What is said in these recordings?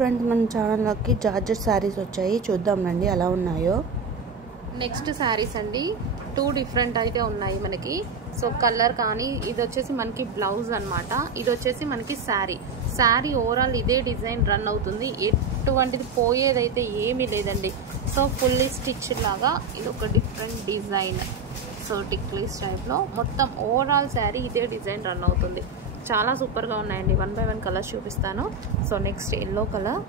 Friends మన ఛానల్లోకి georgette saris వచ్చాయి, చూద్దామండి ఎలా ఉన్నాయో. నెక్స్ట్ శారీస్ అండి, 2 డిఫరెంట్ అయితే ఉన్నాయి మనకి. సో కలర్ కానీ ఇది వచ్చేసి మనకి బ్లౌజ్ అన్నమాట, ఇది వచ్చేసి మనకి శారీ ఓవరాల్ ఇదే డిజైన్ రన్ అవుతుంది, ఎటువంటిది పోయేదైతే ఏమీ లేదండి. సో ఫుల్లీ స్టిచ్ లాగా ఇది ఒక డిఫరెంట్ డిజైన్. సో టిక్లీస్ టైప్లో మొత్తం ఓవరాల్ శారీ ఇదే డిజైన్ రన్ అవుతుంది. చాలా సూపర్గా ఉన్నాయండి. 1 by 1 కలర్స్ చూపిస్తాను. So next yellow colour,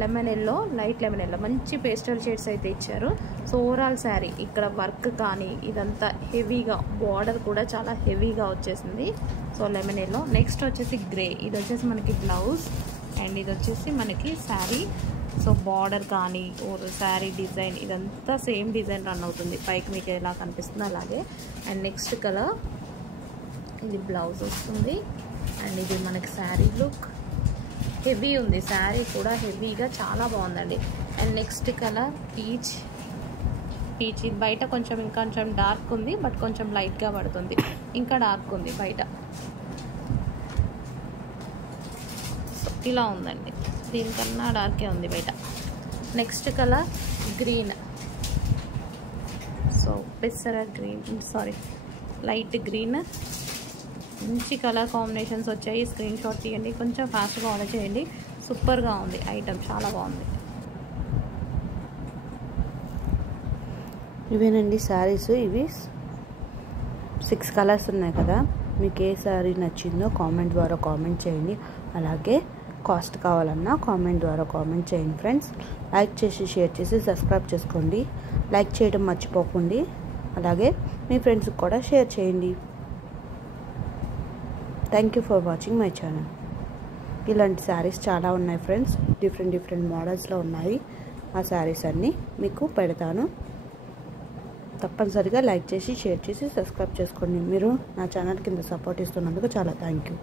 lemon yellow, light lemon yellow, మంచి పేస్టల్ షేడ్స్ అయితే ఇచ్చారు. సో ఓవరాల్ శారీ ఇక్కడ వర్క్ కానీ ఇదంతా హెవీగా, బార్డర్ కూడా చాలా హెవీగా వచ్చేసింది. So lemon yellow. నెక్స్ట్ వచ్చేసి గ్రే, ఇది వచ్చేసి మనకి బ్లౌజ్ అండ్ ఇది వచ్చేసి మనకి శారీ. సో బార్డర్ కానీ శారీ డిజైన్ ఇదంతా సేమ్ డిజైన్ రన్ అవుతుంది, పైకి మీకు ఎలా కనిపిస్తుందో అలాగే. అండ్ నెక్స్ట్ కలర్, ఇది బ్లౌజ్ వస్తుంది అండ్ ఇది మనకి శారీ లుక్. హెవీ ఉంది శారీ కూడా, హెవీగా చాలా బాగుందండి. And next colour peach. ఇది బయట ఇంకొంచెం డార్క్ ఉంది, బట్ కొంచెం లైట్గా పడుతుంది, ఇంకా డార్క్ ఉంది బయట. సో ఇలా ఉందండి, దీనికన్నా డార్కే ఉంది బయట. Next colour green. సో పెసర గ్రీన్, లైట్ గ్రీన్. మంచి కలర్ కాంబినేషన్స్ వచ్చాయి, స్క్రీన్ షాట్ తీయండి, కొంచెం ఫాస్ట్గా ఆర్డర్ చేయండి. సూపర్గా ఉంది ఐటమ్, చాలా బాగుంది. ఇవేనండి శారీస్. ఇవి 6 కలర్స్ ఉన్నాయి కదా, మీకు ఏ శారీ నచ్చిందో కామెంట్ ద్వారా కామెంట్ చేయండి. అలాగే కాస్ట్ కావాలన్నా కామెంట్ ద్వారా కామెంట్ చేయండి. ఫ్రెండ్స్ లైక్ చేసి, షేర్ చేసి, సబ్స్క్రైబ్ చేసుకోండి. లైక్ చేయడం మర్చిపోకండి. అలాగే మీ ఫ్రెండ్స్కి కూడా షేర్ చేయండి. Thank you for watching my channel. ఇలాంటి శారీస్ చాలా ఉన్నాయి ఫ్రెండ్స్, డిఫరెంట్ మోడల్స్లో ఉన్నాయి. ఆ శారీస్ అన్నీ మీకు పెడతాను. తప్పనిసరిగా లైక్ చేసి, షేర్ చేసి, సబ్స్క్రైబ్ చేసుకోండి. మీరు నా ఛానల్ కింద సపోర్ట్ ఇస్తున్నందుకు చాలా థ్యాంక్ యూ.